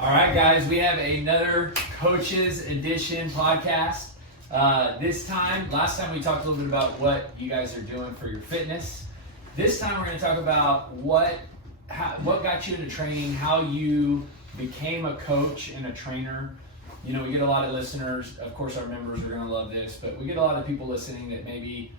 All right, guys, we have another Coaches Edition podcast. Last time we talked a little bit about what you guys are doing for your fitness. This time we're going to talk about what got you into training, how you became a coach and a trainer. You know, we get a lot of listeners. Of course, our members are going to love this, but we get a lot of people listening that maybe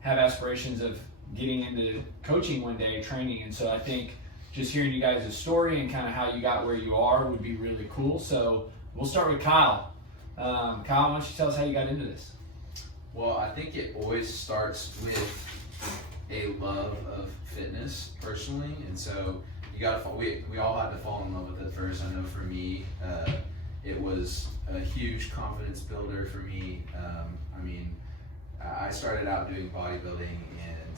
have aspirations of getting into coaching one day, training. And so I think just hearing you guys' story and kind of how you got where you are would be really cool. So we'll start with Kyle. Kyle, why don't you tell us how you got into this? Well, I think it always starts with a love of fitness personally, and so you got to. We all had to fall in love with it first. I know for me, it was a huge confidence builder for me. I started out doing bodybuilding and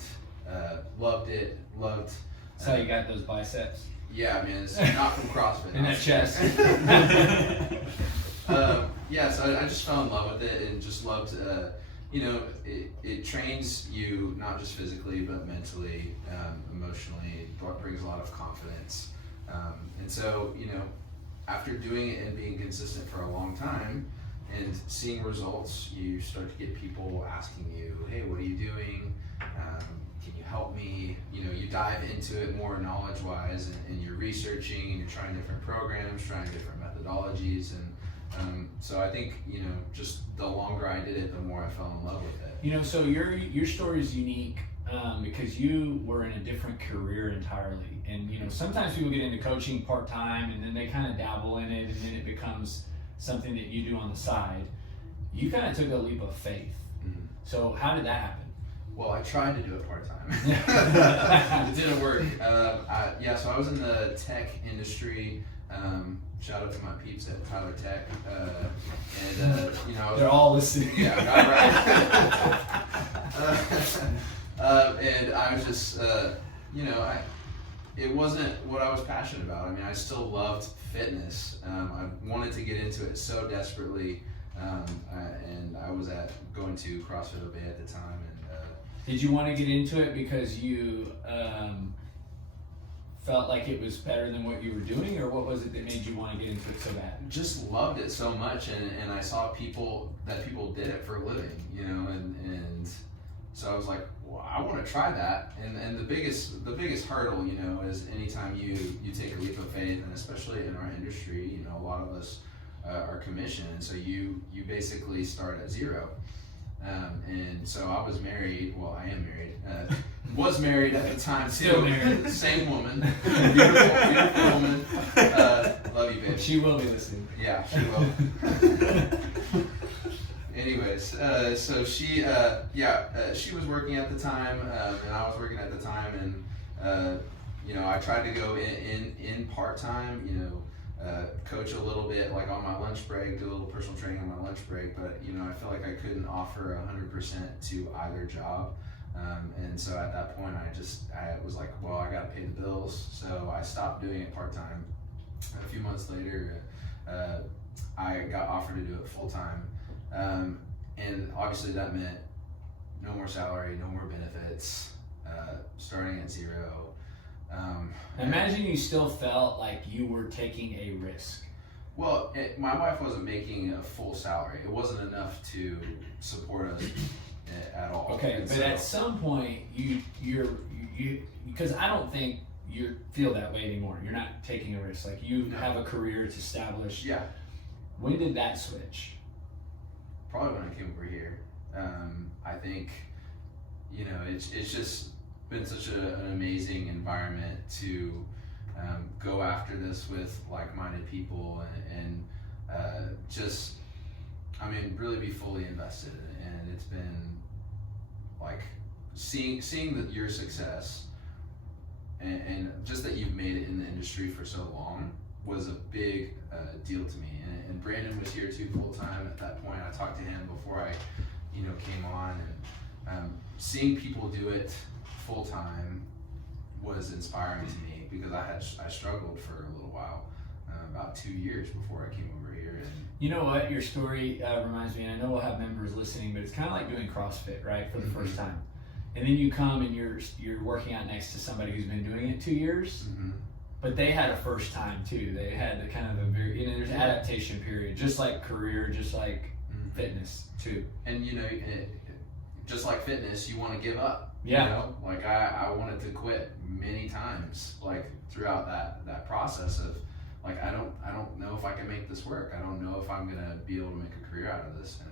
loved it. That's how you got those biceps. Yeah, man, it's not from CrossFit. And that chest. So I just fell in love with it and just loved, it trains you not just physically, but mentally, emotionally. It brings a lot of confidence. And so, after doing it and being consistent for a long time and seeing results, you start to get people asking you, hey, what are you doing? Can you help me? You dive into it more knowledge-wise, and you're researching and you're trying different programs, trying different methodologies, and so I think just the longer I did it, the more I fell in love with it. So your story is unique because you were in a different career entirely, and sometimes people get into coaching part-time and then they kind of dabble in it, and then it becomes something that you do on the side. You kind of took a leap of faith. Mm-hmm. So how did that happen? Well, I tried to do it part-time. It didn't work. So I was in the tech industry. Shout out to my peeps at Tyler Tech. They're all listening. Yeah, right. And I was just, it wasn't what I was passionate about. I still loved fitness. I wanted to get into it so desperately. And I was going to CrossFit Obey at the time. Did you want to get into it because you felt like it was better than what you were doing, or what was it that made you want to get into it so bad? Just loved it so much, and I saw people did it for a living, and so I was like, well, I want to try that. And the biggest hurdle, is anytime you take a leap of faith, and especially in our industry, a lot of us are commissioned, and so you basically start at zero. And so I was married. Well, I am married. Was married at the time too. Still married. Same woman. Beautiful woman. Love you, babe. She will be listening. Yeah, she will. Anyways, so she was working at the time, and I was working at the time, and I tried to go in part time. Coach a little bit, like on my lunch break, do a little personal training on my lunch break, but I feel like I couldn't offer 100% to either job, and so at that point I was like, well, I got to pay the bills, so I stopped doing it part-time. A few months later, I got offered to do it full-time, and obviously that meant no more salary, no more benefits, starting at zero. Imagine you still felt like you were taking a risk. Well, my wife wasn't making a full salary. It wasn't enough to support us at all. Okay, and but so, at some point, you because I don't think you feel that way anymore. You're not taking a risk. Like you have a career, it's established. Yeah. When did that switch? Probably when I came over here. I think, it's just been such an amazing environment to go after this with like-minded people and really be fully invested in it. And it's been like seeing your success and just that you've made it in the industry for so long was a big deal to me. And Brandon was here too full-time at that point. I talked to him before I came on, and seeing people do it full-time was inspiring to me because I struggled for a little while, about 2 years before I came over here. And you know what, your story reminds me, and I know we'll have members listening, but it's kind of like doing CrossFit, right, for the first time. And then you come and you're working out next to somebody who's been doing it 2 years. Mm-hmm. but they had a first time too. They had the kind of a very, there's adaptation period, just like career, just like fitness too. And just like fitness, you want to give up. Yeah. You know, like I wanted to quit many times, like throughout that process of like I don't know if I can make this work. I don't know if I'm gonna be able to make a career out of this. And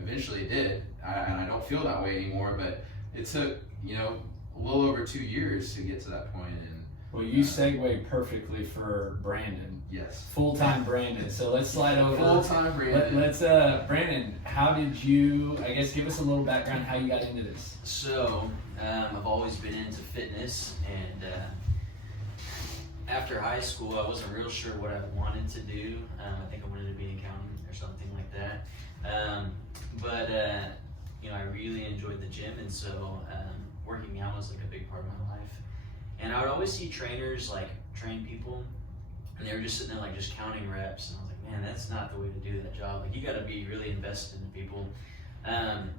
eventually it did. And I don't feel that way anymore. But it took a little over 2 years to get to that point. And well, you segue perfectly for Brandon. Yes. Full-time Brandon. So let's slide over. Full-time Brandon. Let's Brandon, how did you, I guess, give us a little background how you got into this? So, I've always been into fitness, and after high school, I wasn't real sure what I wanted to do. I think I wanted to be an accountant or something like that. But I really enjoyed the gym, and so working out was like a big part of my life. And I would always see trainers like train people, and they were just sitting there like just counting reps, and I was like, man, that's not the way to do that job. Like, you got to be really invested in people. And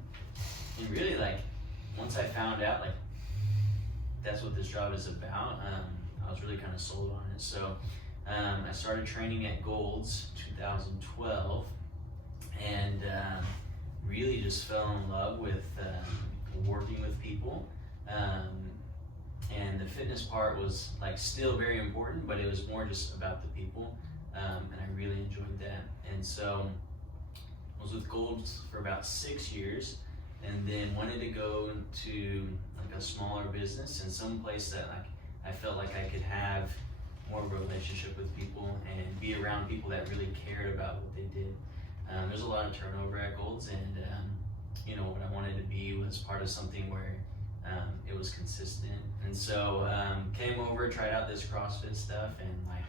really, like, once I found out like that's what this job is about, I was really kind of sold on it. So I started training at Gold's 2012, and really just fell in love with working with people. And the fitness part was like still very important, but it was more just about the people, and I really enjoyed that. And so I was with Gold's for about 6 years, and then wanted to go to like a smaller business and some place that like I felt like I could have more of a relationship with people and be around people that really cared about what they did. There's a lot of turnover at Gold's, and what I wanted to be was part of something where it was consistent. And so came over, tried out this CrossFit stuff, and like,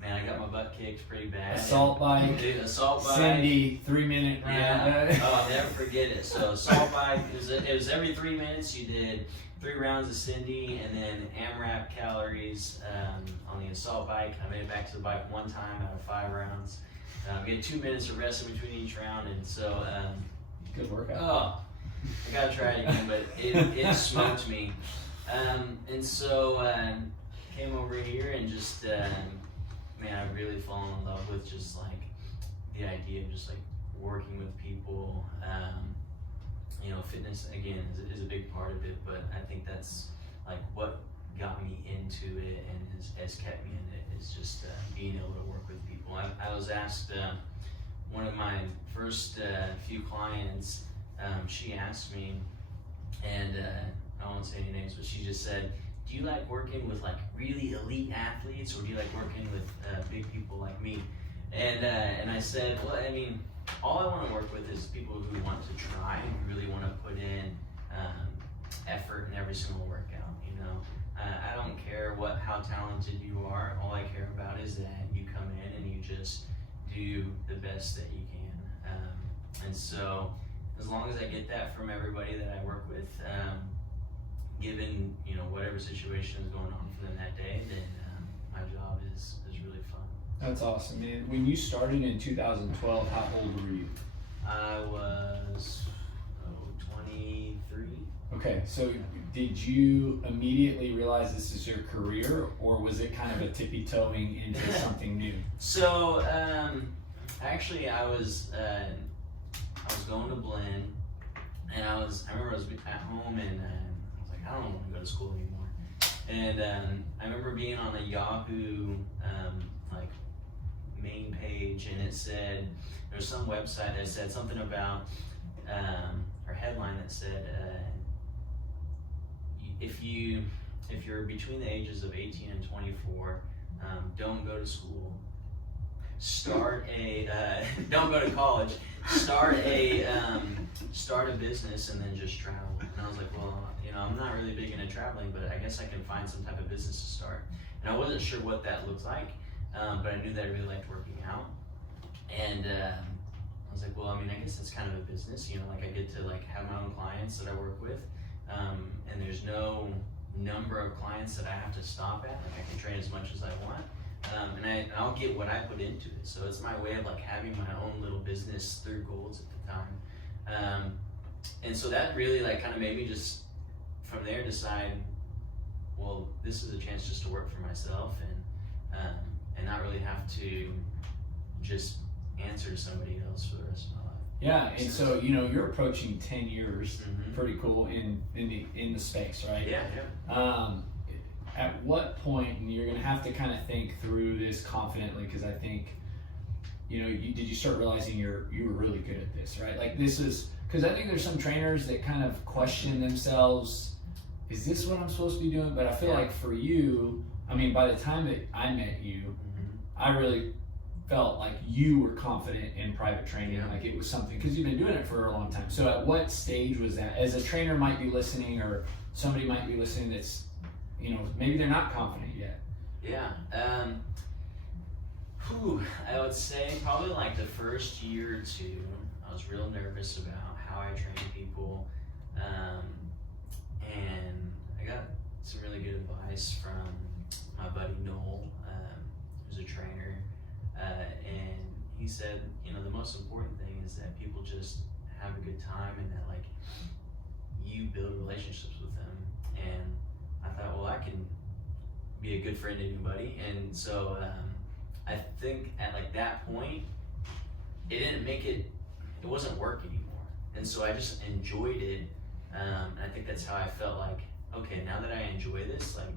man, I got my butt kicked pretty bad. Assault bike, Cindy, 3-minute round. Yeah. Oh, I'll never forget it. So assault bike, it was every 3 minutes you did 3 rounds of Cindy, and then AMRAP calories on the assault bike. I made it back to the bike 1 time out of 5 rounds. We had 2 minutes of rest in between each round, and so good workout. Oh, I gotta try it again, but it smoked me. And so came over here and just man, I really fallen in love with just like the idea of just like working with people. Fitness again is a big part of it, but I think that's like what got me into it and has kept me in it is just being able to work with people. I was asked, one of my first few clients, she asked me, and I won't say any names, but she just said, do you like working with like really elite athletes, or do you like working with big people like me? And I said, well, I mean, all I want to work with is people who want to try, who really want to put in effort in every single workout. I don't care how talented you are. All I care about is that you come in and you just do the best that you can. And so as long as I get that from everybody that I work with, given whatever situation is going on for them that day, then my job is really fun. That's awesome, man. When you started in 2012, how old were you? I was 23. Okay, so did you immediately realize this is your career, or was it kind of a tippy-toeing into something new? So actually, I was going to Blinn, and I remember I was at home, and I was like, I don't want to go to school anymore. And I remember being on the Yahoo like main page, and it said there was some website that said something about or headline that said if you're between the ages of 18 and 24, don't go to school. Don't go to college. Start a business and then just travel. And I was like, well, I'm not really big into traveling, but I guess I can find some type of business to start. And I wasn't sure what that looked like, but I knew that I really liked working out. And I was like, well, I guess that's kind of a business. Like I get to like have my own clients that I work with, and there's no number of clients that I have to stop at. Like I can train as much as I want. And I'll get what I put into it. So it's my way of like having my own little business through Gold's at the time. And so that really like kind of made me just from there decide well, this is a chance just to work for myself and not really have to just answer to somebody else for the rest of my life. Yeah, and so you're approaching 10 years, Mm-hmm. pretty cool in the space, right? Yeah. At what point, and you're gonna have to kind of think through this confidently, because I think, did you start realizing you were really good at this, right? Like this is, because I think there's some trainers that kind of question themselves, is this what I'm supposed to be doing? But I feel like for you, I mean, by the time that I met you, Mm-hmm. I really felt like you were confident in private training, like it was something, because you've been doing it for a long time. So at what stage was that? As a trainer might be listening, or somebody might be listening that's, maybe they're not confident yet. Yeah. I would say probably like the first year or two, I was real nervous about how I train people. And I got some really good advice from my buddy Noel, who's a trainer. And he said, the most important thing is that people just have a good time and that like you build relationships with them. And I thought, well, I can be a good friend to anybody. And so I think at like that point, it wasn't work anymore. And so I just enjoyed it. And I think that's how I felt like, okay, now that I enjoy this, like,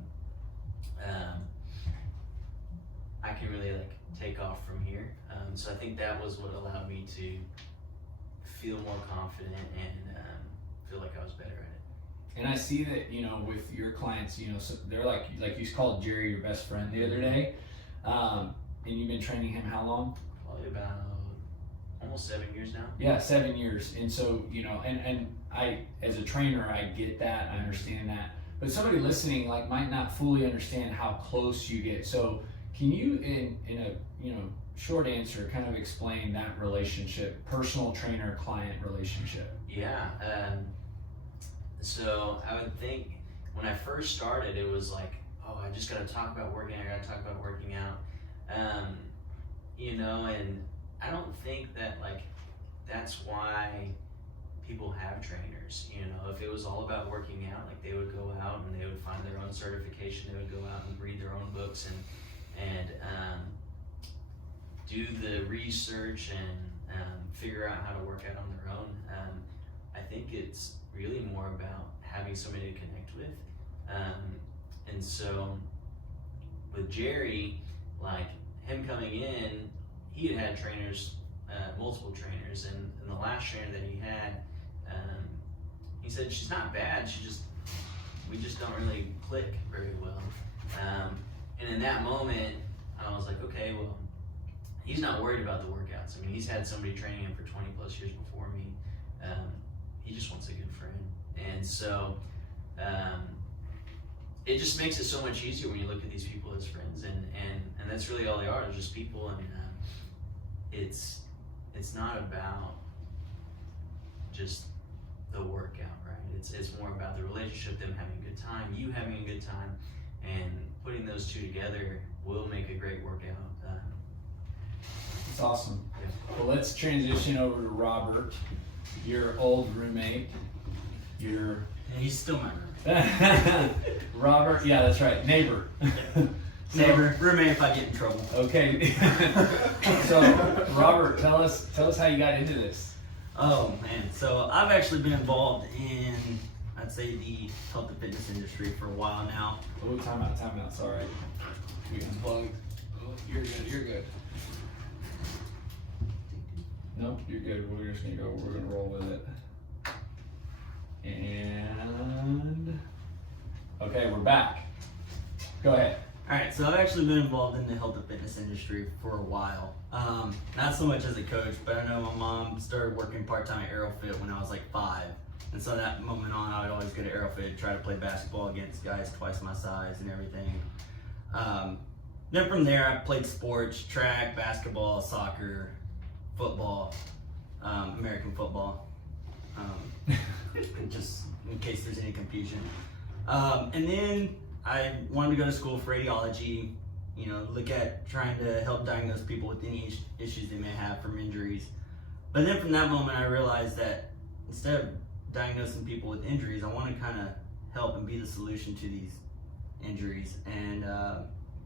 I can really like take off from here. So I think that was what allowed me to feel more confident and feel like I was better at it. And I see that, with your clients, so they're like you called Jerry your best friend the other day. And you've been training him how long? Probably about almost 7 years now. Yeah, 7 years. And so, and I, as a trainer, I get that, I understand that. But somebody listening like might not fully understand how close you get. So can you, in a short answer, kind of explain that relationship, personal trainer-client relationship? Yeah. So I would think when I first started, it was like, oh, I just got to talk about working out. I got to talk about working out. And I don't think that like that's why people have trainers. If it was all about working out, like they would go out and they would find their own certification. They would go out and read their own books and do the research and figure out how to work out on their own. I think it's really more about having somebody to connect with. And so with Jerry, like him coming in, he had trainers, multiple trainers, and the last trainer that he had, he said she's not bad, we just don't really click very well. And in that moment, I was like, okay, well, he's not worried about the workouts. I mean, he's had somebody training him for 20 plus years before me. He just wants a good friend. And so it just makes it so much easier when you look at these people as friends, and that's really all they are. They're just people, and it's not about just the workout, right? It's more about the relationship, them having a good time, you having a good time, and putting those two together will make a great workout. It's awesome. Yeah. Well, let's transition over to Robert, your old roommate. He's still my roommate. Robert, yeah, that's right, neighbor. Neighbor, roommate if I get in trouble. Okay. So, Robert, tell us how you got into this. Oh man, so I've actually been involved in, I'd say, the health and fitness industry for a while now. Oh, time out, sorry. We unplugged. Oh, you're good. Nope, you're good. We're gonna roll with it. And okay, we're back. Go ahead. Alright, so I've actually been involved in the health and fitness industry for a while. Not so much as a coach, but I know my mom started working part-time at Aerofit when I was like 5. And so that moment on, I would always go to Aerofit, try to play basketball against guys twice my size and everything. Then from there, I played sports, track, basketball, soccer, football, American football, just in case there's any confusion. And then I wanted to go to school for radiology, look at trying to help diagnose people with any issues they may have from injuries. But then from that moment, I realized that instead of diagnosing people with injuries, I want to kind of help and be the solution to these injuries. And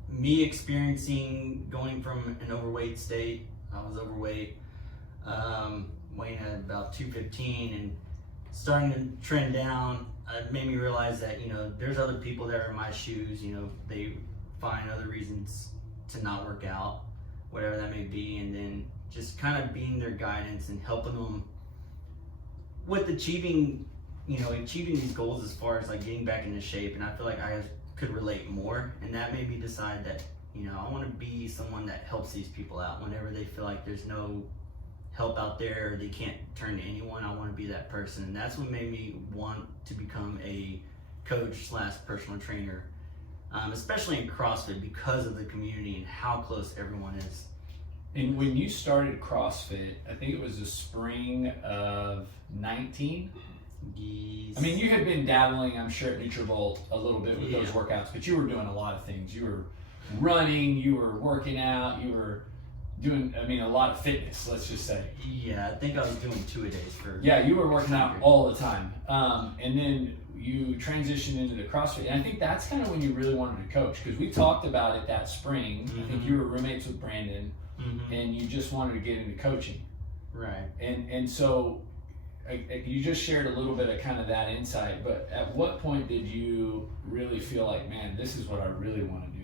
me experiencing going from an overweight state, I was overweight, weighing at about 215 and starting to trend down, it made me realize that, there's other people that are in my shoes, they find other reasons to not work out, whatever that may be, and then just kind of being their guidance and helping them with achieving these goals as far as like getting back into shape. And I feel like I could relate more, and that made me decide that, I want to be someone that helps these people out whenever they feel like there's no help out there or they can't turn to anyone. I want to be that person, and that's what made me want to become a coach / personal trainer, especially in CrossFit, because of the community and how close everyone is. And when you started CrossFit, I think it was the spring of 19. Yes. I mean, you had been dabbling, I'm sure, at NutriVolt a little bit with those workouts, but you were doing a lot of things. You were running, you were working out, you were doing, a lot of fitness, let's just say. Yeah, I think I was doing 2-a-days for. Yeah, you were working out all the time. And then you transitioned into the CrossFit. And I think that's kind of when you really wanted to coach, because we talked about it that spring. I think you were roommates with Brandon, and you just wanted to get into coaching. Right. And so you just shared a little bit of kind of that insight, but at what point did you really feel like, man, this is what I really want to do?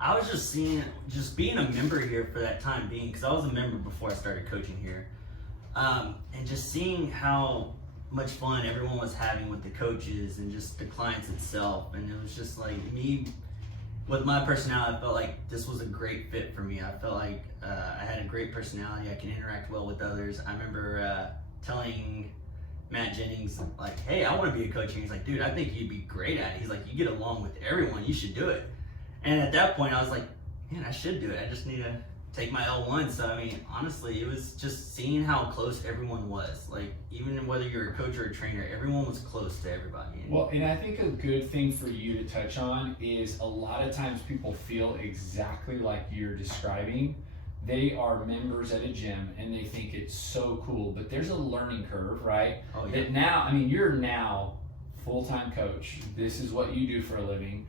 I was just being a member here for that time being, because I was a member before I started coaching here, and just seeing how much fun everyone was having with the coaches and just the clients itself. And it was just like me, with my personality, I felt like this was a great fit for me. I felt like I had a great personality. I can interact well with others. I remember telling Matt Jennings, like, hey, I want to be a coach. And he's like, dude, I think you'd be great at it. He's like, you get along with everyone. You should do it. And at that point, I was like, man, I should do it. I just need to take my L1. So, honestly, it was just seeing how close everyone was. Like, even whether you're a coach or a trainer, everyone was close to everybody. Well, and I think a good thing for you to touch on is a lot of times people feel exactly like you're describing. They are members at a gym and they think it's so cool, but there's a learning curve, right? Oh, yeah. That now, you're now full-time coach. This is what you do for a living.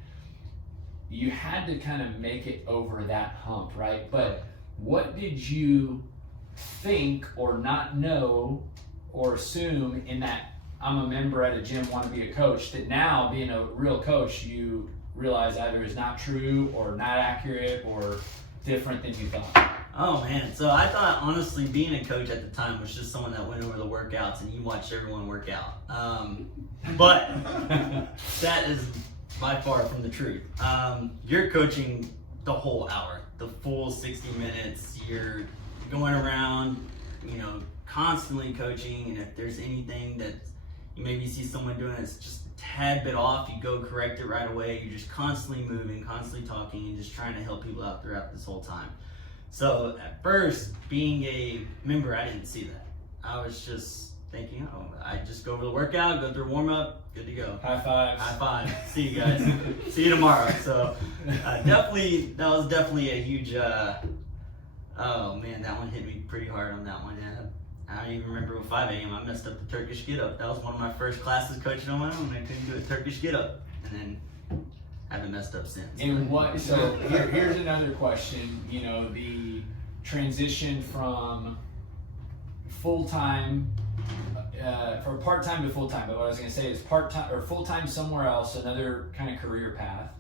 You had to kind of make it over that hump, right? But what did you think or not know or assume in that I'm a member at a gym, want to be a coach, that now being a real coach, you realize either is not true or not accurate or different than you thought? Oh man, so I thought honestly being a coach at the time was just someone that went over the workouts and you watched everyone work out. But that is by far from the truth. You're coaching the whole hour, the full 60 minutes. You're going around, constantly coaching, and if there's anything that you maybe see someone doing that's just a tad bit off, you go correct it right away. You're just constantly moving, constantly talking, and just trying to help people out throughout this whole time. So at first, being a member, I didn't see that. I was just thinking, I just go over the workout, go through warm up, good to go. High fives. High five. See you guys. See you tomorrow. So that was definitely a huge, oh man, that one hit me pretty hard on that one. I don't even remember with 5 a.m. I messed up the Turkish get up. That was one of my first classes coaching on my own. I couldn't do a Turkish get up. And then I haven't messed up since. And so here's another question, the transition from full-time, from part-time to full-time, but what I was gonna say is part-time or full-time somewhere else, another kind of career path.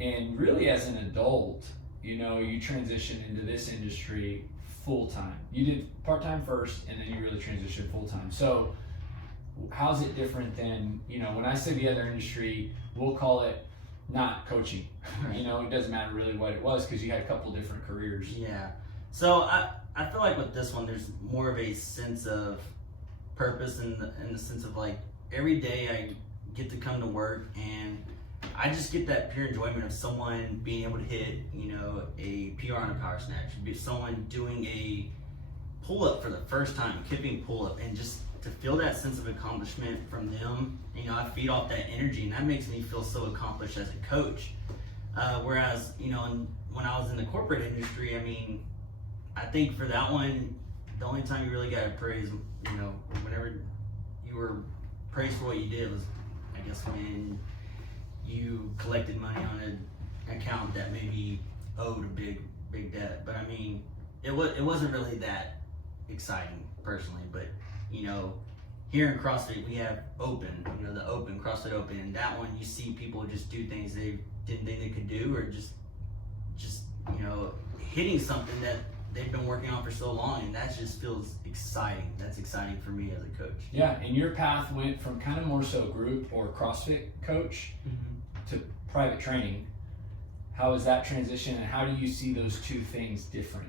And really as an adult, you transition into this industry full-time. You did part-time first and then you really transitioned full-time. So how's it different than, when I say the other industry, we'll call it not coaching. It doesn't matter really what it was because you had a couple different careers. Yeah. So I feel like with this one, there's more of a sense of purpose in the sense of like every day I get to come to work and I just get that pure enjoyment of someone being able to hit, a PR on a power snatch, someone doing a pull-up for the first time, kipping pull-up, and just to feel that sense of accomplishment from them. I feed off that energy, and that makes me feel so accomplished as a coach. Whereas, when I was in the corporate industry, I think for that one, the only time you really got praise, whenever you were praised for what you did was, I guess, when you collected money on an account that maybe owed a big debt. But I mean, it wasn't really that exciting personally. But you know, here in CrossFit we have Open, you know, the Open CrossFit Open, and that one you see people just do things they didn't think they could do, or just you know, hitting something that they've been working on for so long, and that just feels exciting. That's exciting for me as a coach. Yeah, and your path went from kind of more so group or CrossFit coach to private training. How was that transition, and how do you see those two things different?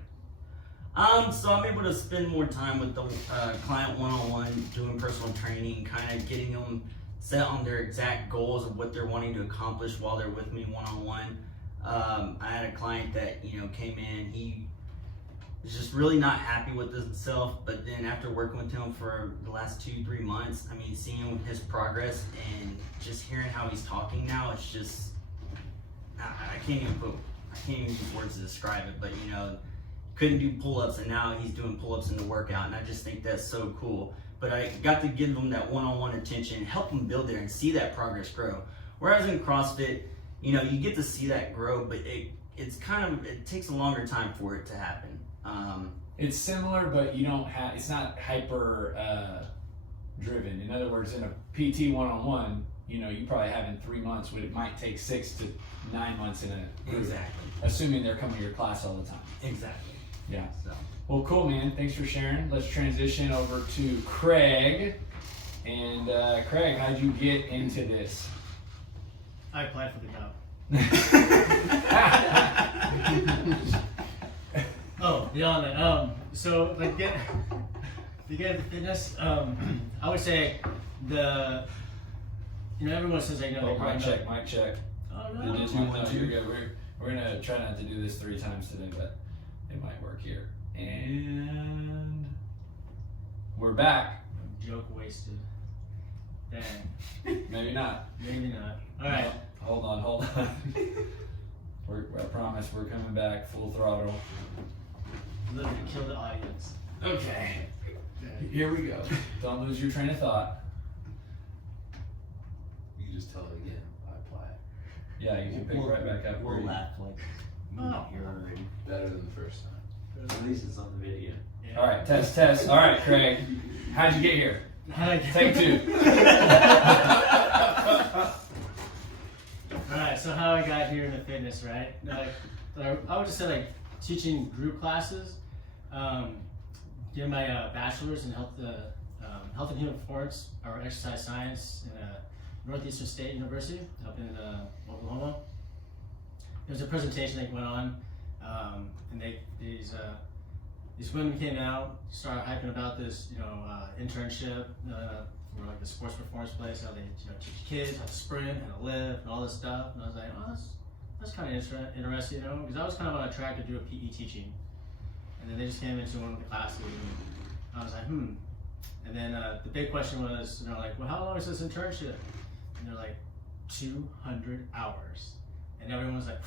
So I'm able to spend more time with the client one-on-one, doing personal training, kind of getting them set on their exact goals of what they're wanting to accomplish while they're with me one-on-one. I had a client that, you know, came in, he was just really not happy with himself, but then after working with him for the last 2-3 months, I mean, seeing his progress and just hearing how he's talking now, it's just, I can't even use words to describe it, but you know, couldn't do pull-ups and now he's doing pull-ups in the workout, and I just think that's so cool. But I got to give him that one-on-one attention, help him build there and see that progress grow. Whereas in CrossFit, you know, you get to see that grow, but it takes a longer time for it to happen. It's similar, but you don't have, it's not hyper driven. In other words, in a PT one-on-one, you know, you probably have in 3 months what it might take 6 to 9 months in a group. Exactly. Assuming they're coming to your class all the time. Exactly. Yeah. So. Well, cool, man. Thanks for sharing. Let's transition over to Craig. And Craig, how'd you get into this? I applied for the job. Oh, beyond that. So like to get into fitness, I would say everyone says like, Oh, mic check. Oh Did no. you do 1, 2? Good. We're gonna try not to do this 3 times today, but it might work here. And we're back. Joke wasted. Dang. Maybe not. Maybe not. All right. Hold on. I promise we're coming back full throttle. Literally kill the audience. Okay. Here we go. Don't lose your train of thought. You can just tell it again. I apply. Yeah, you can pick right back up. where We'll you- laugh like Oh. you're already. Better than the first time. At least it's on the video. Yeah. All right, test. All right, Craig. How'd you get here? Take 2. Alright, so how I got here into fitness, right? I would just say like teaching group classes, getting my bachelor's in health and human performance or exercise science in Northeastern State University up in Oklahoma. There was a presentation that went on, and these women came out, started hyping about this, internship for like the sports performance place, how they teach kids how to sprint, how to lift, and all this stuff. And I was like, oh, that's kind of interesting, because I was kind of on a track to do a PE teaching. And then they just came into one of the classes, and I was like, And then the big question was, like, well, how long is this internship? And they're like, 200 hours. And everyone was like,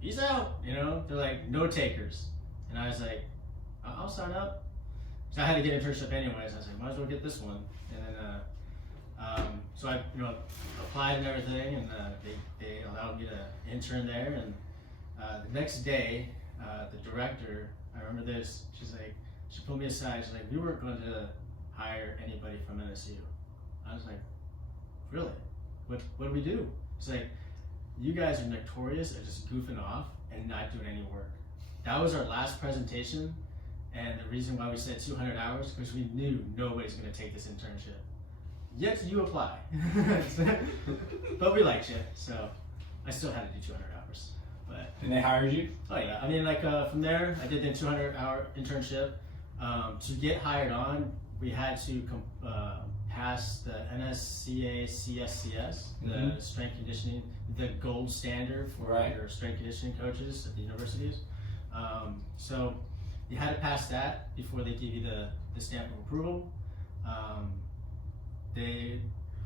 peace out, They're like, no takers. And I was like, I'll sign up. So I had to get an internship anyways. I was like, might as well get this one. And then, so I, applied and everything, and they allowed me to intern there. And the next day, the director, I remember this. She pulled me aside. She's like, we weren't going to hire anybody from NSU. I was like, really? What do we do? She's like, you guys are notorious at just goofing off and not doing any work. That was our last presentation, and the reason why we said 200 hours, because we knew nobody's going to take this internship. Yet you apply. But we liked you, so I still had to do 200 hours. But And they hired you? oh yeah, I mean, like from there, I did the 200-hour internship. To get hired on, we had to pass the NSCA CSCS, the strength conditioning, the gold standard for your strength conditioning coaches at the universities. So you had to pass that before they give you the stamp of approval. They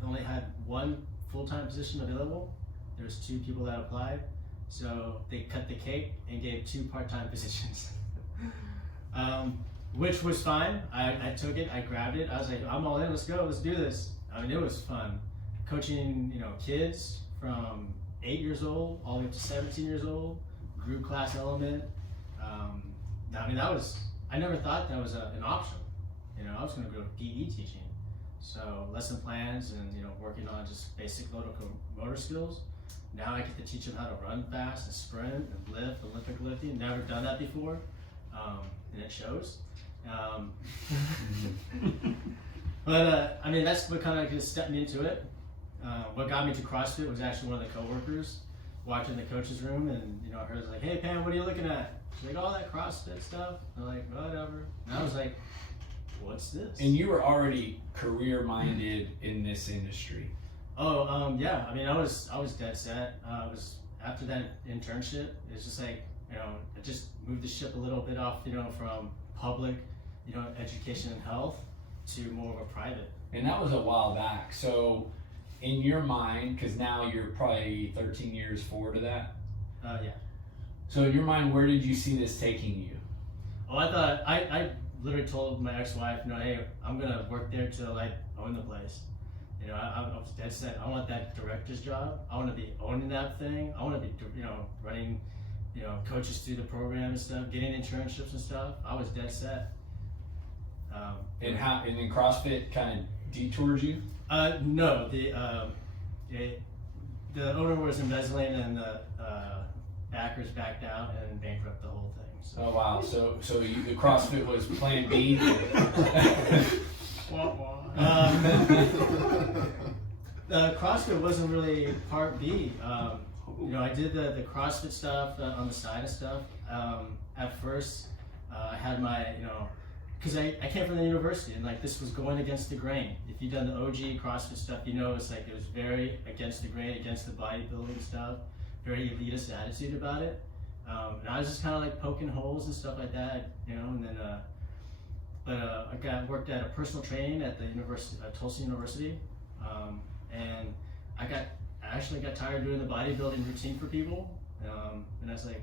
only had one full-time position available. There's 2 people that applied. So they cut the cake and gave 2 part-time positions. Which was fine. I took it, I grabbed it. I was like, I'm all in, let's go, let's do this. I mean, it was fun. Coaching, kids from 8 years old all the way up to 17 years old, group class element. I mean, I never thought that was an option. You know, I was going to go PE teaching. So lesson plans and, you know, working on just basic motor skills. Now I get to teach them how to run fast and sprint and lift, Olympic lifting. Never done that before, and it shows. But I mean, that's what kind of just stepped me into it. What got me to CrossFit was actually one of the coworkers watching the coach's room, and you know, her was like, "Hey Pam, what are you looking at?" She's like, "All that CrossFit stuff." I'm like, "Whatever." And I was like, "What's this?" And you were already career-minded in this industry. Oh, yeah. I mean, I was dead set. Was after that internship, it's just like, you know, I just moved the ship a little bit off, you know, from public, you know, education and health to more of a private. And that was a while back. So in your mind, because now you're probably 13 years forward to that. Yeah. So in your mind, where did you see this taking you? Oh, I thought, I literally told my ex-wife, you know, hey, I'm gonna work there till I own the place. You know, I was dead set. I want that director's job. I want to be owning that thing. I want to be, you know, running, you know, coaches through the program and stuff, getting internships and stuff. I was dead set. And then CrossFit kind of detoured you? No, the owner was embezzling, and the backers backed out and bankrupted the whole thing. So. Oh wow! So the CrossFit was Plan B. CrossFit wasn't really part B. You know, I did the CrossFit stuff on the side of stuff. At first, I had my, you know, because I came from the university, and like this was going against the grain. If you've done the OG CrossFit stuff, you know it's like it was very against the grain, against the bodybuilding stuff, very elitist attitude about it. And I was just kind of like poking holes and stuff like that, you know. And then, I worked at a personal training at the university, Tulsa University, and I actually got tired of doing the bodybuilding routine for people, and I was like,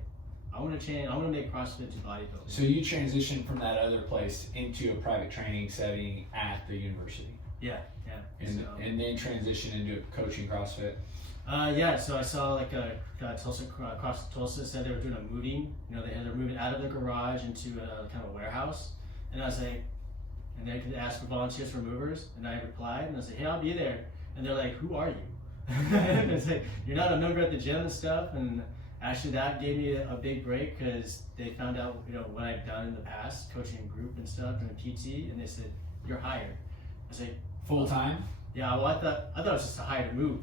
I want to change. I want to make CrossFit to bodybuilding. So you transitioned from that other place into a private training setting at the university. Yeah. And then transition into coaching CrossFit. Yeah. So I saw like Tulsa across Tulsa said they were doing a moving. You know, they're moving out of the garage into a kind of warehouse, and I was like, and they could ask for volunteers for movers, and I replied, and I was like, hey, I'll be there. And they're like, who are you? And it's like, you're not a member at the gym and stuff. And actually that gave me a big break, because they found out, you know, what I'd done in the past, coaching group and stuff and PT, and they said, you're hired. I was like, Full time? yeah, well, I thought it was just a hire to move.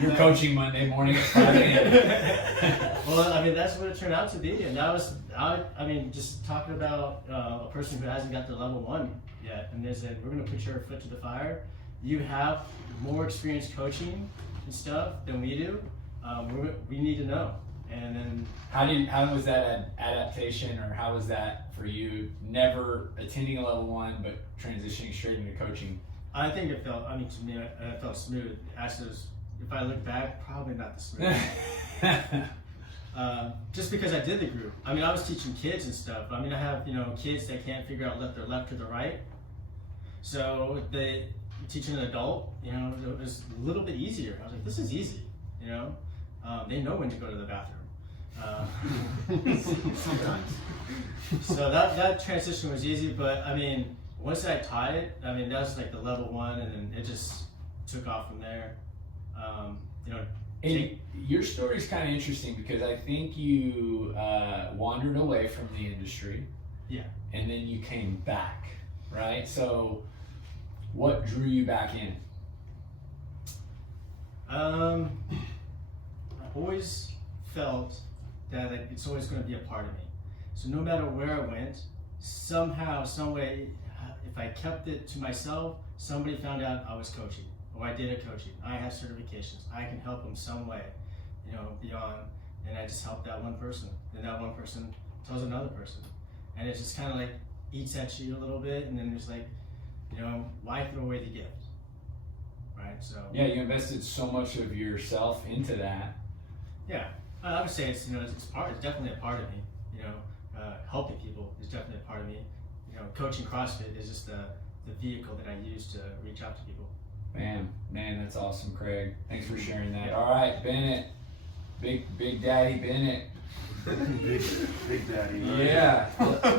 You're coaching Monday morning at 5 a.m. Well, I mean, that's what it turned out to be. And that was, I mean, just talking about a person who hasn't got to level 1 yet. And they said, we're going to put your foot to the fire. You have more experience coaching and stuff than we do. We need to know. And then how was that adaptation, or how was that for you, never attending a level 1 but transitioning straight into coaching? I think it felt, I mean, to me, it felt smooth. Actually, if I look back, probably not the smooth. Just because I did the group. I mean, I was teaching kids and stuff. I mean, I have, you know, kids that can't figure out left or the right. So teaching an adult, you know, it was a little bit easier. I was like, this is easy, you know. They know when to go to the bathroom. Sometimes. So that transition was easy, but I mean, once I taught it, I mean, that was like the level 1, and then it just took off from there. You know, and your story is kind of interesting, because I think you wandered away from the industry. Yeah. And then you came back, right? So what drew you back in? I always felt that it's always going to be a part of me. So no matter where I went, somehow, some way, if I kept it to myself, somebody found out I was coaching, or I did a coaching. I have certifications. I can help them some way, you know, beyond. And I just help that one person. Then that one person tells another person. And it just kind of like eats at you a little bit. And then there's like, you know, why throw away the gift? Right? So Yeah, you invested so much of yourself into that. yeah, I would say it's, you know, it's definitely a part of me. You know, helping people is definitely a part of me. You know, coaching CrossFit is just the vehicle that I use to reach out to people. Man, that's awesome, Craig. Thanks for sharing that. All right, Bennett, Big Daddy Bennett. big Daddy. Right? Yeah.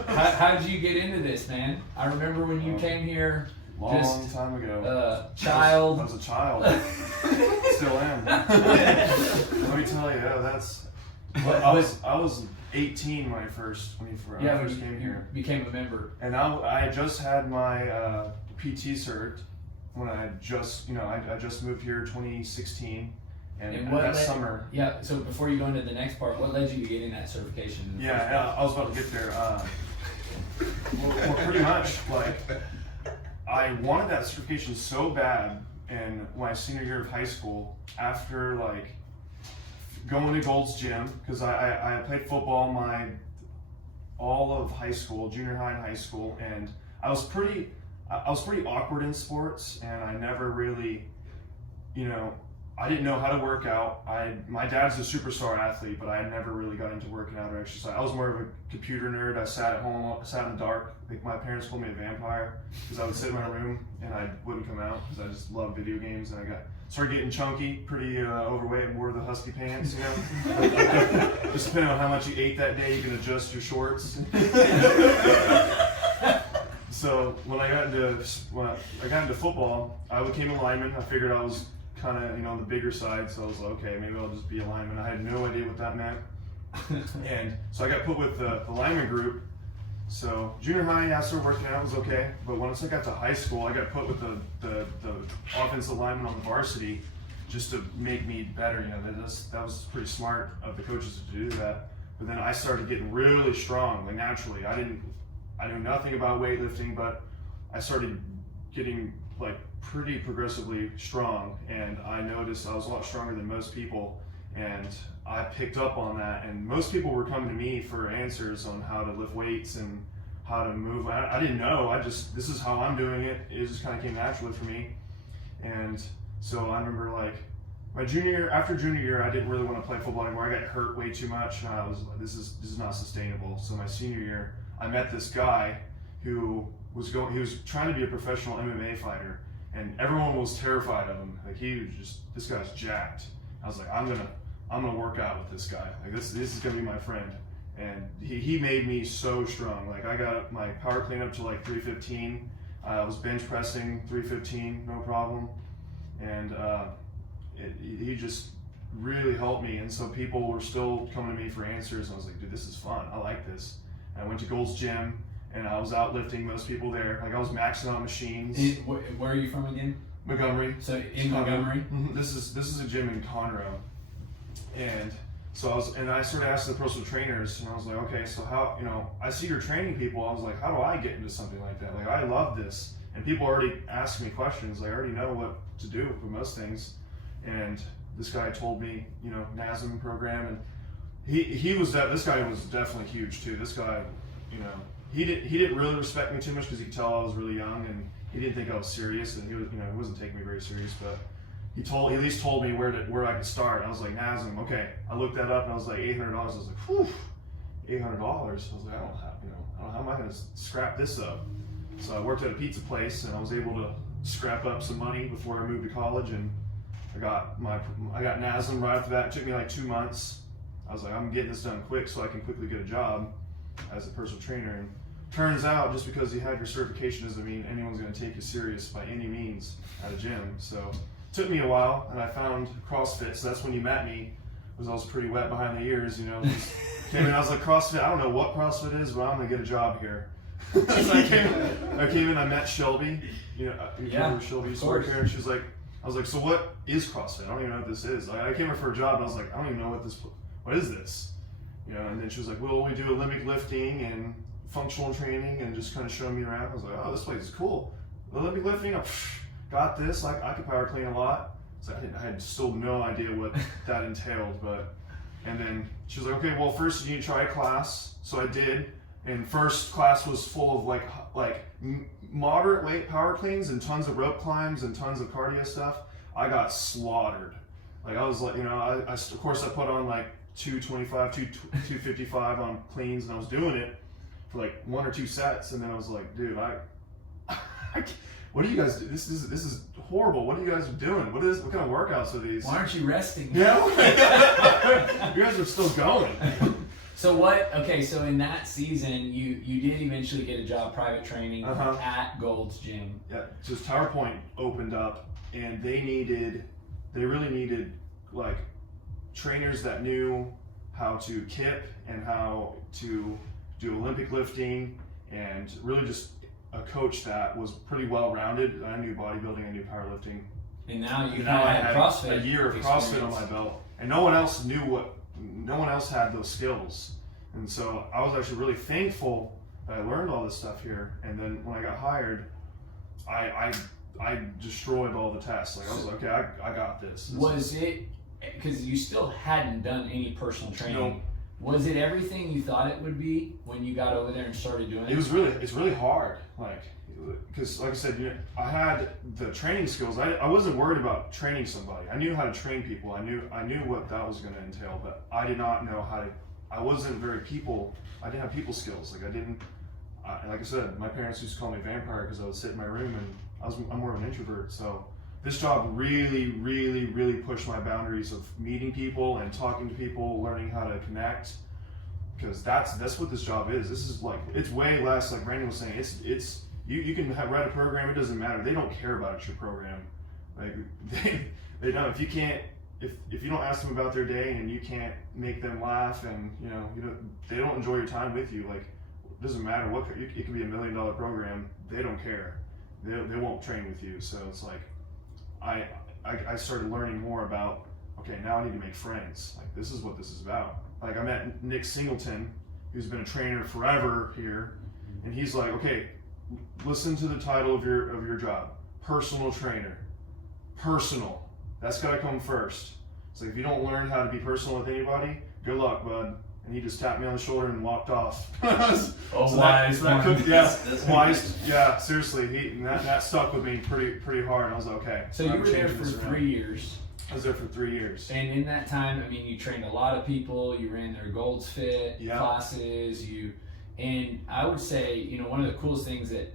How did you get into this, man? I remember when you came here. Long time ago. Child. I was a child. Still am. Let me tell you, I was 18 when I first came here. Became a member. And I just had my PT cert when I just moved here 2016. And that summer. Yeah, so before you go into the next part, what led you to getting that certification? I was about to get there. Well, pretty much, like, I wanted that certification so bad in my senior year of high school after, like, going to Gold's Gym, because I played football all of high school, junior high and high school, and I was pretty awkward in sports, and I never really, I didn't know how to work out. My dad's a superstar athlete, but I never really got into working out or exercise. I was more of a computer nerd. I sat at home, sat in the dark. I think my parents called me a vampire because I would sit in my room and I wouldn't come out because I just loved video games. And I started getting chunky, pretty overweight, and wore the husky pants. Just depending on how much you ate that day, you can adjust your shorts. So when I got into football, I became a lineman. I figured I was kind of on the bigger side, so I was like, okay, maybe I'll just be a lineman. I had no idea what that meant. And so I got put with the lineman group. So junior high, I started working out, it was okay. But once I got to high school, I got put with the offensive lineman on the varsity just to make me better. That was pretty smart of the coaches to do that. But then I started getting really strong, like naturally. I knew nothing about weightlifting, but I started getting like pretty progressively strong, and I noticed I was a lot stronger than most people, and I picked up on that, and most people were coming to me for answers on how to lift weights and how to move. I didn't know, this is how I'm doing it. It just kind of came naturally for me. And so I remember, like, after junior year, I didn't really want to play football anymore. I got hurt way too much, and I was like, this is not sustainable. So my senior year, I met this guy who was trying to be a professional MMA fighter, and everyone was terrified of him. Like, this guy's jacked. I was like, I'm gonna work out with this guy. Like, this is gonna be my friend. And he made me so strong. Like, I got my power clean up to like 315. I was bench pressing 315, no problem. And he just really helped me. And so people were still coming to me for answers. And I was like, dude, this is fun. I like this. And I went to Gold's Gym, and I was out lifting most people there. Like, I was maxing out machines. Where are you from again? Montgomery. So in Montgomery? Mm-hmm. This is a gym in Conroe. And so I started asking the personal trainers, and I was like, okay, so how, I see you're training people. I was like, how do I get into something like that? Like, I love this. And people already ask me questions. I already know what to do for most things. And this guy told me, NASM program, and this guy was definitely huge too. This guy, he didn't really respect me too much because he could tell I was really young, and he didn't think I was serious, and he wasn't taking me very serious, but he at least told me where I could start. I was like, NASM, okay. I looked that up, and I was like, $800. I was like, whew, $800. I was like, I don't know, how am I going to scrap this up? So I worked at a pizza place, and I was able to scrap up some money before I moved to college, and I got NASM right off the bat. It took me like 2 months. I was like, I'm getting this done quick so I can quickly get a job as a personal trainer. And turns out, just because you have your certification doesn't mean anyone's going to take you serious by any means at a gym. So it took me a while, and I found CrossFit. So that's when you met me, because I was pretty wet behind the ears, Came in, I was like, CrossFit, I don't know what CrossFit is, but I'm going to get a job here. So I came in, I met Shelby. Shelby used to work here, and she was like, I was like, so what is CrossFit? I don't even know what this is. Like, I came here for a job, and I was like, I don't even know what is this? And then she was like, well, we do Olympic lifting and functional training, and just kind of showing me around. I was like, oh, this place is cool. Olympic lifting, got this. I could power clean a lot. So I had still no idea what that entailed, and then she was like, okay, well, first you need to try a class. So I did, and first class was full of like moderate weight power cleans and tons of rope climbs and tons of cardio stuff. I got slaughtered. Like, I was like, of course I put on like 225, 255 on cleans, and I was doing it for like 1 or 2 sets, and then I was like, dude, what do you guys do? This is horrible. What are you guys doing? What kind of workouts are these? Why aren't you resting? Yeah. You guys are still going. So so in that season, you did eventually get a job private training at Gold's Gym. Yeah, just Tower Point opened up, and they really needed like trainers that knew how to kip and how to do Olympic lifting, and really just a coach that was pretty well rounded. I knew bodybuilding, I knew powerlifting. And now you I had had CrossFit a year of experience. CrossFit on my belt, and no one else had those skills. And so I was actually really thankful that I learned all this stuff here. And then when I got hired, I destroyed all the tests. Like I was like, okay, I got this. Was it, because you still hadn't done any personal training, Nope. Was it everything you thought it would be when you got over there and started doing it? It's really hard. Like, because like I said, I had the training skills. I wasn't worried about training somebody. I knew how to train people. I knew what that was going to entail, but I did not know how to. I wasn't very I didn't have people skills. Like like I said, my parents used to call me vampire because I would sit in my room and I'm more of an introvert. So this job really, really, really pushed my boundaries of meeting people and talking to people, learning how to connect. Because that's what this job is. This is like, it's way less, like Brandon was saying, you can write a program, it doesn't matter. They don't care about your program. Like they know if you don't ask them about their day and you can't make them laugh and they don't enjoy your time with you, like it doesn't matter what, it could be $1 million program, they don't care. They won't train with you. So it's like I started learning more about, okay, now I need to make friends. Like this is what this is about. Like I met Nick Singleton, who's been a trainer forever here, and he's like, okay, listen to the title of your job, personal trainer. Personal. That's gotta come first. It's like if you don't learn how to be personal with anybody, good luck, bud. And he just tapped me on the shoulder and walked off. Wise one. That's wise. Yeah, seriously. That stuck with me pretty hard. And I was like, okay. So you were there for 3 years. I was there for 3 years. And in that time, I mean, you trained a lot of people. You ran their Gold's Fit classes. And I would say, one of the coolest things that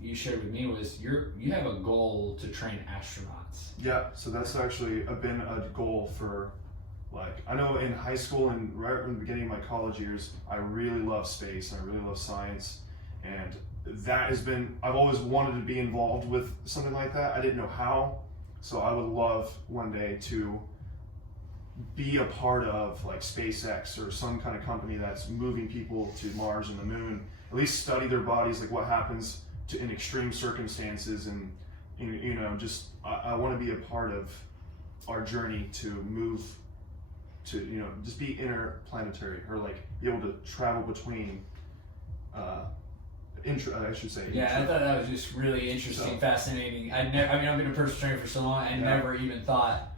you shared with me was you have a goal to train astronauts. Yeah. So that's actually been a goal for. Like, I know in high school and right in the beginning of my college years, I really love space and I really love science. And that has been, I've always wanted to be involved with something like that. I didn't know how. So I would love one day to be a part of like SpaceX or some kind of company that's moving people to Mars and the moon, at least study their bodies, like what happens in extreme circumstances. And, I want to be a part of our journey to move to just be interplanetary or like be able to travel between I should say. Yeah, I thought that was just really interesting, fascinating. I've been a personal trainer for so long, I never even thought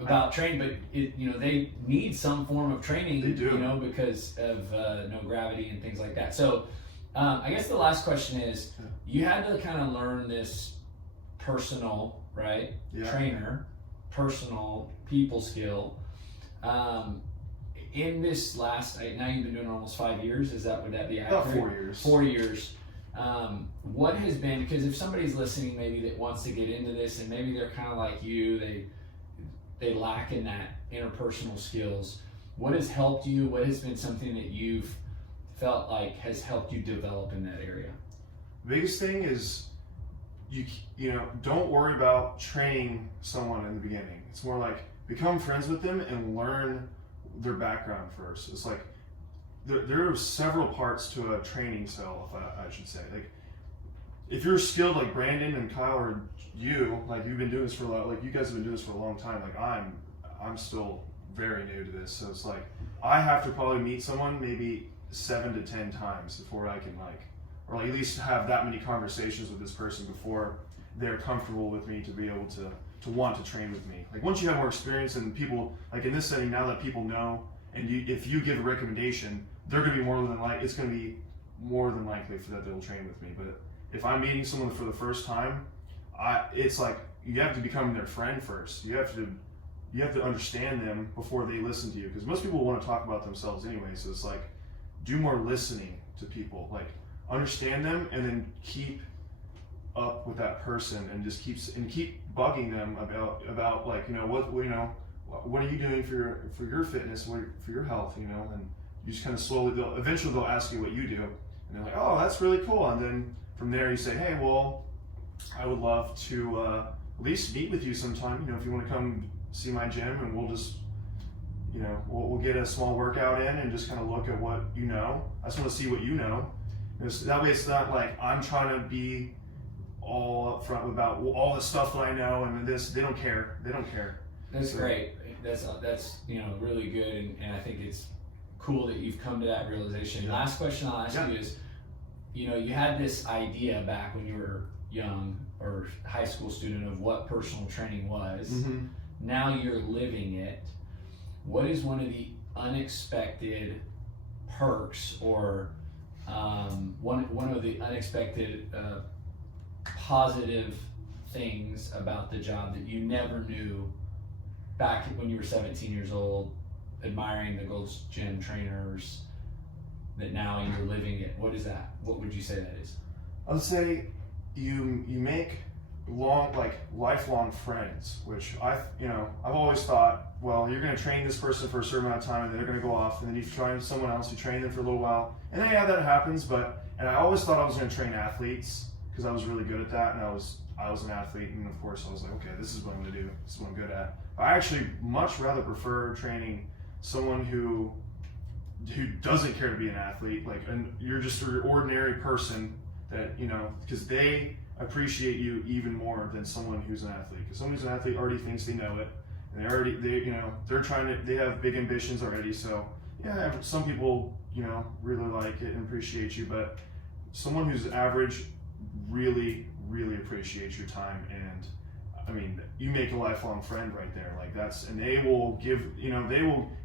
about training, but they need some form of training. They do, because of no gravity and things like that. So I guess the last question is, you had to kind of learn this personal, right? Yeah. Trainer, personal people skill. In this last, now you've been doing it almost 5 years. Would that be accurate? About 4 years. 4 years. What has been, because if somebody's listening maybe that wants to get into this and maybe they're kind of like you, they lack in that interpersonal skills, what has helped you? What has been something that you've felt like has helped you develop in that area? The biggest thing is don't worry about training someone in the beginning. It's more like become friends with them and learn their background first. It's like there are several parts to a training cell, if I should say. Like if you're skilled like Brandon and Kyle or you, like you've been doing this for you guys have been doing this for a long time. Like I'm still very new to this, so it's like I have to probably meet someone maybe 7 to 10 times before I can or at least have that many conversations with this person before they're comfortable with me to be able to want to train with me. Like once you have more experience and people, like in this setting, now that people know, and if you give a recommendation, it's going to be more than likely for that they'll train with me. But if I'm meeting someone for the first time, it's like you have to become their friend first. You have to understand them before they listen to you, because most people want to talk about themselves anyway. So it's like do more listening to people, like understand them, and then keep up with that person and just keep bugging them about like, you know, what are you doing for your fitness, for your health, you know, and you just kind of slowly, eventually they'll ask you what you do, and they're like, oh, that's really cool. And then from there you say, hey, well, I would love to at least meet with you sometime, you know, if you want to come see my gym, and we'll just, you know, we'll get a small workout in and just kind of look at what you know. I just want to see what you know. That way it's not like I'm trying to be all up front about all the stuff that I know and this. They don't care. That's great. That's you know, really good, and I think it's cool that you've come to that realization. Last question I'll ask you is, you know, you had this idea back when you were young or high school student of what personal training was. Mm-hmm. Now you're living it. What is one of the unexpected perks or one of the unexpected positive things about the job that you never knew back when you were 17 years old, admiring the Gold's Gym trainers, that now you're living it? What is that? What would you say that is? I would say you make lifelong friends, which I've always thought, well, you're going to train this person for a certain amount of time and then they're going to go off, and then you train someone else, you train them for a little while, and then that happens. And I always thought I was going to train athletes because I was really good at that, and I was an athlete, and of course I was like, okay, this is what I'm going to do, this is what I'm good at. I actually much rather prefer training someone who doesn't care to be an athlete, and you're just an ordinary person that, you know, because they appreciate you even more than someone who's an athlete. Because someone who's an athlete already thinks they know it, and they have big ambitions already. So yeah, some people, you know, really like it and appreciate you, but someone who's average really, really appreciates your time. And I mean, you make a lifelong friend right there. And they will give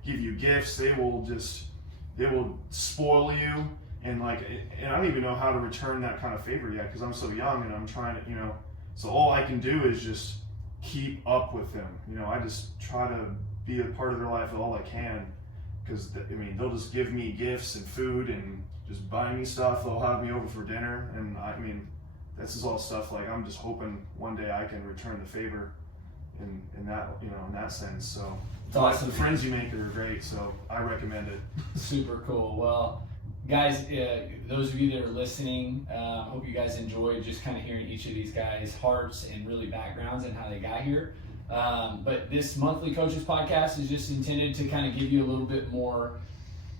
you gifts. They will spoil you. And I don't even know how to return that kind of favor yet, because I'm so young and I'm trying to, you know, so all I can do is just keep up with them. You know, I just try to be a part of their life all I can, because they'll just give me gifts and food and just buy me stuff. They'll have me over for dinner, and this is all stuff I'm just hoping one day I can return the favor in that, you know, in that sense. So it's awesome. The friends you make are great, so I recommend it. Super cool. Well, guys, those of you that are listening, hope you guys enjoyed just kind of hearing each of these guys' hearts and really backgrounds and how they got here. But this monthly coaches podcast is just intended to kind of give you a little bit more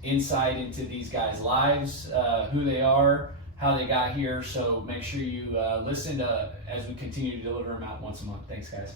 insight into these guys' lives, who they are, how they got here. So make sure you listen as we continue to deliver them out once a month. Thanks, guys.